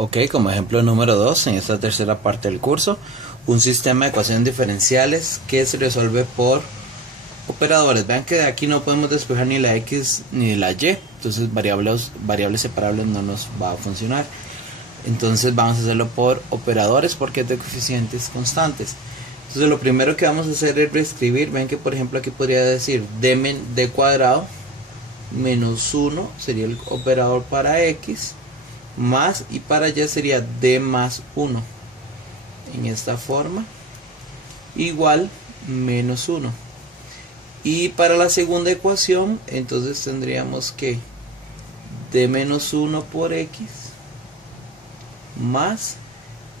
Ok, como ejemplo número 2 en esta tercera parte del curso, un sistema de ecuaciones diferenciales que se resuelve por operadores. Vean que de aquí no podemos despejar ni la x ni la y, entonces variables separables no nos va a funcionar. Entonces vamos a hacerlo por operadores porque es de coeficientes constantes. Entonces lo primero que vamos a hacer es reescribir. Ven que por ejemplo aquí podría decir d cuadrado menos 1 sería el operador para x, más, y para y sería d más 1 en esta forma, igual menos 1. Y para la segunda ecuación entonces tendríamos que d menos 1 por x más,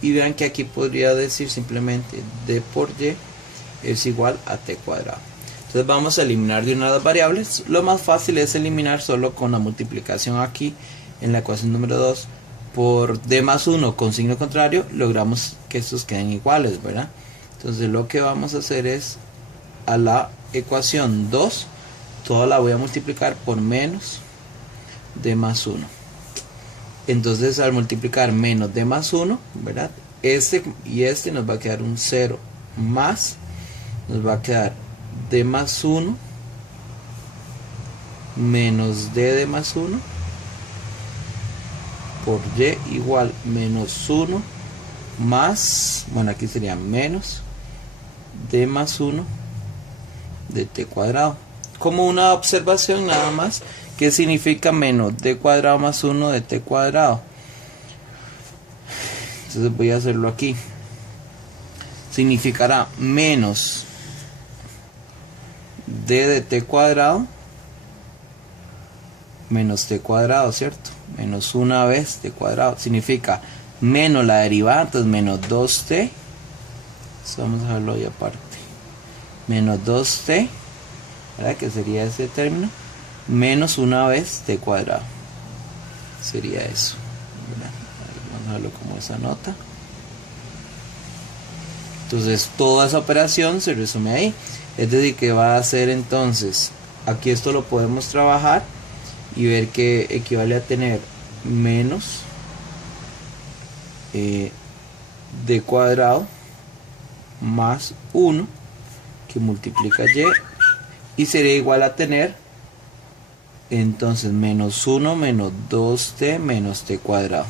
y vean que aquí podría decir simplemente d por y es igual a t cuadrado. Entonces vamos a eliminar de una de las variables. Lo más fácil es eliminar solo con la multiplicación aquí en la ecuación número 2 por d más 1 con signo contrario, logramos que estos queden iguales, ¿verdad? Entonces lo que vamos a hacer es a la ecuación 2 toda la voy a multiplicar por menos d más 1. Entonces al multiplicar menos d más 1, ¿verdad? Este y este nos va a quedar un 0, más nos va a quedar d más 1 menos d más 1 por y igual menos 1 más, bueno, aquí sería menos d más 1 de t cuadrado. Como una observación nada más, ¿qué significa menos d cuadrado más 1 de t cuadrado? Entonces voy a hacerlo aquí. Significará menos d de t cuadrado menos t cuadrado, ¿cierto? Menos una vez t cuadrado. Significa menos la derivada, entonces menos 2t. Entonces vamos a dejarlo ahí aparte. Menos 2t, ¿verdad? Que sería ese término. Menos una vez t cuadrado. Sería eso, ¿verdad? Vamos a dejarlo como esa nota. Entonces toda esa operación se resume ahí. Es decir, que va a ser entonces, aquí esto lo podemos trabajar y ver que equivale a tener menos d cuadrado más 1 que multiplica y sería igual a tener entonces menos 1 menos 2t menos t cuadrado.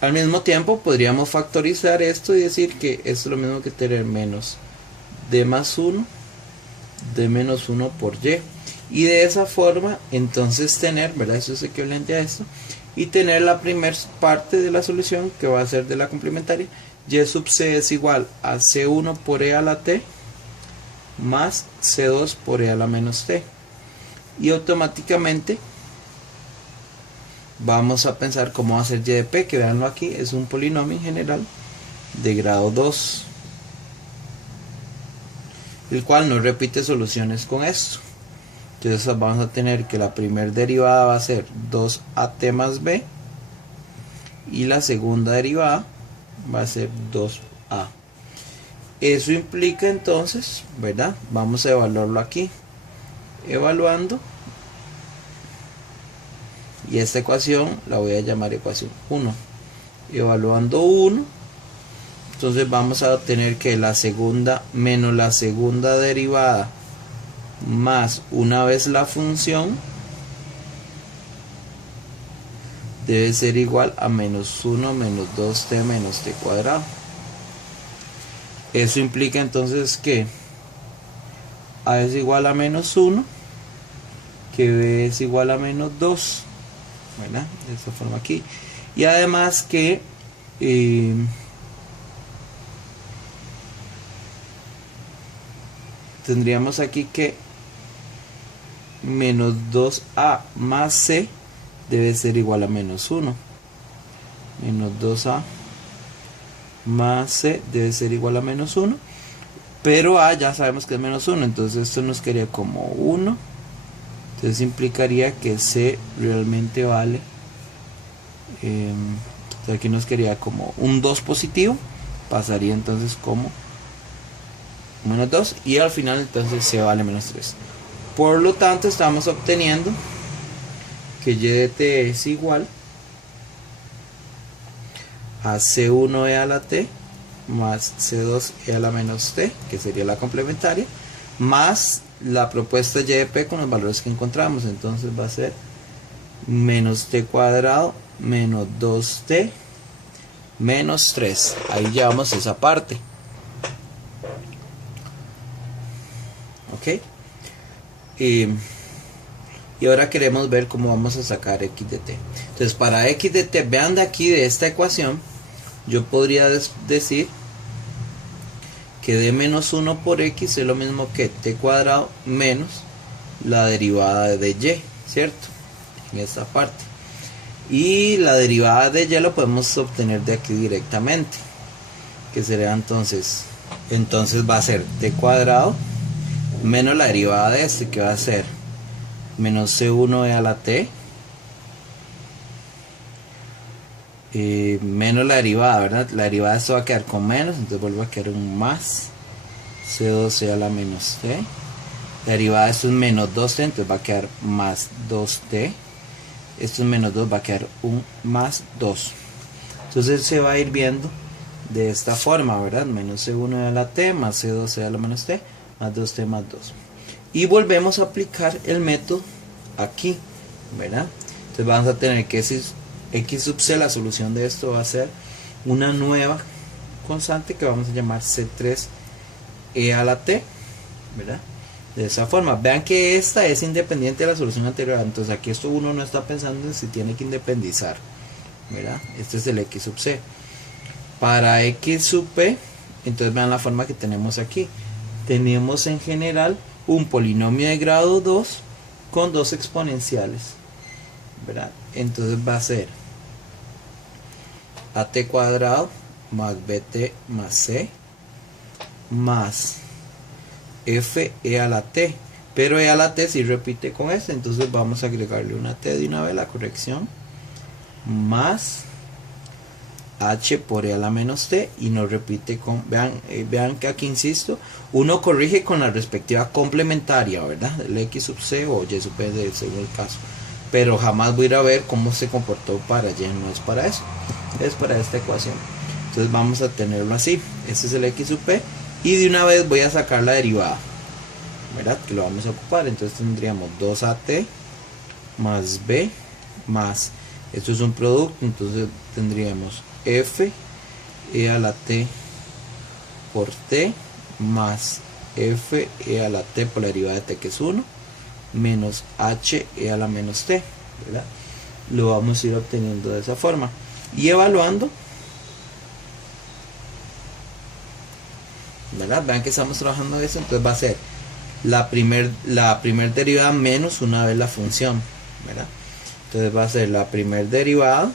Al mismo tiempo podríamos factorizar esto y decir que esto es lo mismo que tener menos d más 1 d menos 1 por y de esa forma entonces tener, ¿verdad? Eso es equivalente a esto, y tener la primera parte de la solución que va a ser de la complementaria. Y sub c es igual a c1 por e a la t más c2 por e a la menos t, y automáticamente vamos a pensar cómo va a ser y de p, que veanlo aquí, es un polinomio en general de grado 2, el cual no repite soluciones con esto. Entonces vamos a tener que la primera derivada va a ser 2at más b y la segunda derivada va a ser 2a. Eso implica entonces, ¿verdad? Vamos a evaluarlo aquí. Evaluando, y esta ecuación la voy a llamar ecuación 1. Evaluando 1, entonces vamos a obtener que la segunda menos la segunda derivada más una vez la función debe ser igual a menos 1 menos 2t menos t cuadrado. Eso implica entonces que a es igual a menos 1, que b es igual a menos 2, ¿verdad? De esta forma aquí. Y además que tendríamos aquí que menos 2a más c debe ser igual a menos 1. Menos 2a más c debe ser igual a menos 1. Pero a ya sabemos que es menos 1. Entonces esto nos quedaría como 1. Entonces implicaría que c realmente vale. Aquí nos quedaría como un 2 positivo. Pasaría entonces como menos 2. Y al final entonces c vale menos 3. Por lo tanto estamos obteniendo que y de t es igual a C1e a la t más C2e a la menos t, que sería la complementaria, más la propuesta y de p con los valores que encontramos. Entonces va a ser menos t cuadrado menos 2t menos 3. Ahí llevamos esa parte. Ok. Y ahora queremos ver cómo vamos a sacar x de t. Entonces para x de t, vean de aquí de esta ecuación, yo podría decir que d menos 1 por x es lo mismo que t cuadrado menos la derivada de y, ¿cierto? En esta parte. Y la derivada de y lo podemos obtener de aquí directamente, que sería entonces va a ser t cuadrado menos la derivada de este, que va a ser menos c1e a la t menos la derivada, ¿verdad? La derivada de esto va a quedar con menos, entonces vuelve a quedar un más c2e a la menos t. La derivada de esto es menos 2t, entonces va a quedar más 2t. Esto es menos 2, va a quedar un más 2. Entonces se va a ir viendo de esta forma, ¿verdad? Menos c1e a la t más c2e a la menos t más 2t más 2. Y volvemos a aplicar el método aquí, ¿verdad? Entonces vamos a tener que x sub c, la solución de esto va a ser una nueva constante que vamos a llamar c3e a la t, ¿verdad? De esa forma, vean que esta es independiente de la solución anterior. Entonces aquí esto uno no está pensando en si tiene que independizar, ¿verdad? Este es el x sub c. Para x sub p, entonces vean la forma que tenemos aquí. Tenemos en general un polinomio de grado 2 con dos exponenciales, ¿verdad? Entonces va a ser at cuadrado más bt más c más f e a la t, pero e a la t si repite con este, entonces vamos a agregarle una t de una vez, la corrección, más h por e a la menos t, y nos repite con, vean que aquí insisto, uno corrige con la respectiva complementaria, ¿verdad? El x sub c o y sub p según el caso, pero jamás voy a ir a ver cómo se comportó para y, no es para eso, es para esta ecuación. Entonces vamos a tenerlo así, este es el x sub p, y de una vez voy a sacar la derivada, ¿verdad? Que lo vamos a ocupar. Entonces tendríamos 2at más b más, esto es un producto, entonces tendríamos f e a la t por t más f e a la t por la derivada de t, que es 1, menos h e a la menos t, ¿verdad? Lo vamos a ir obteniendo de esa forma y evaluando, ¿verdad? Vean que estamos trabajando eso. Entonces va a ser la primer derivada menos una vez la función, ¿verdad? Entonces va a ser la primer derivada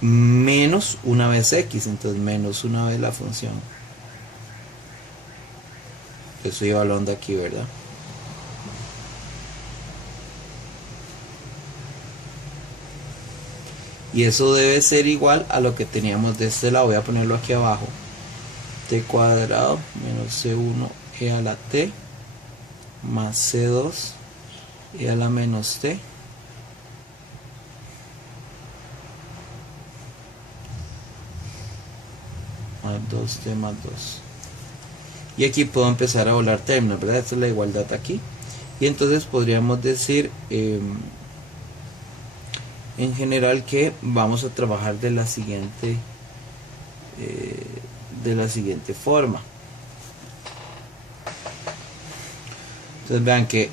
menos una vez x, entonces menos una vez la función. Estoy evaluando aquí, ¿verdad? Y eso debe ser igual a lo que teníamos de este lado. Voy a ponerlo aquí abajo. T cuadrado menos C1e a la t más C2e a la menos t más 2t más 2. Y aquí puedo empezar a volar términos, ¿verdad? Esta es la igualdad aquí. Y entonces podríamos decir en general que vamos a trabajar de la siguiente forma. Entonces vean que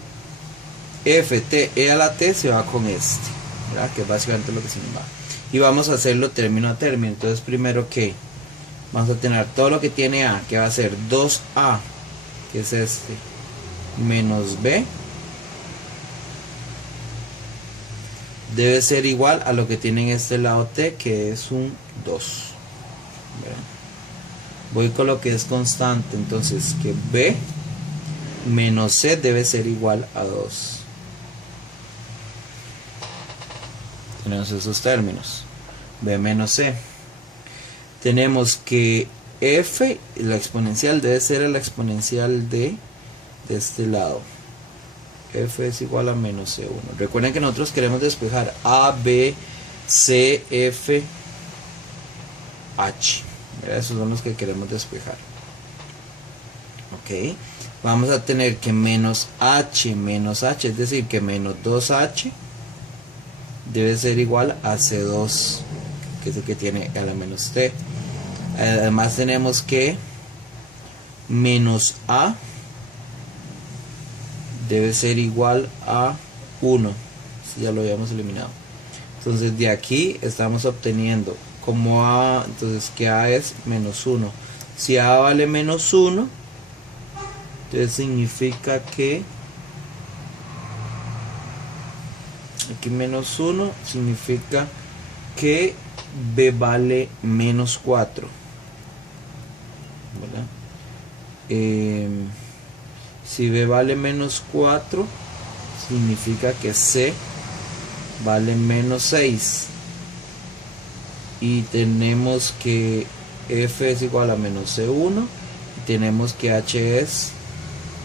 ft a la t se va con este, ¿verdad? Que es básicamente lo que se nos va. Y vamos a hacerlo término a término. Entonces primero que vamos a tener todo lo que tiene a, que va a ser 2a, que es este, menos b, debe ser igual a lo que tiene en este lado t, que es un 2. ¿Verdad? Voy con lo que es constante, entonces que b menos c debe ser igual a 2. Tenemos esos términos, b menos c. Tenemos que f, la exponencial debe ser la exponencial de este lado. F es igual a menos C1. Recuerden que nosotros queremos despejar A, B, C, F, H. Esos son los que queremos despejar. Ok. Vamos a tener que menos H, es decir, que menos 2H debe ser igual a C2, que es el que tiene a la menos T. Además tenemos que menos A debe ser igual a 1. Ya lo habíamos eliminado. Entonces de aquí estamos obteniendo como A, entonces que A es menos 1. Si A vale menos 1, entonces significa que aquí menos 1 significa que B vale menos 4, ¿verdad? Si B vale menos 4, significa que C vale menos 6. Y tenemos que F es igual a menos C1. Y tenemos que H es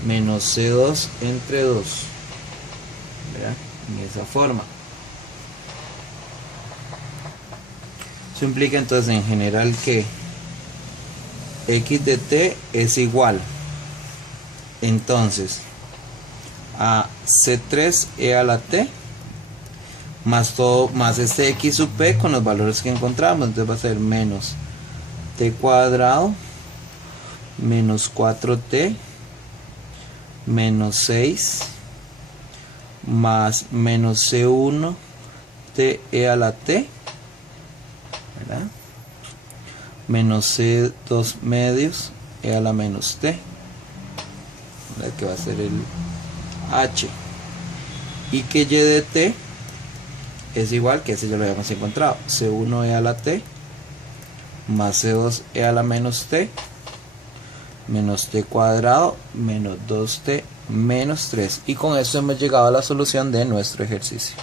menos C2 entre 2. ¿Verdad? En esa forma. Eso implica entonces en general que x de t es igual entonces a C3e a la t más todo más este x sub p con los valores que encontramos. Entonces va a ser menos t cuadrado menos 4t menos 6 más menos C1 t e a la t, ¿verdad? Menos C2 medios e a la menos t, ¿verdad? Que va a ser el h, y que y de t es igual, que ese ya lo habíamos encontrado, C1 e a la t más C2 e a la menos t menos t cuadrado menos 2t menos 3. Y con esto hemos llegado a la solución de nuestro ejercicio.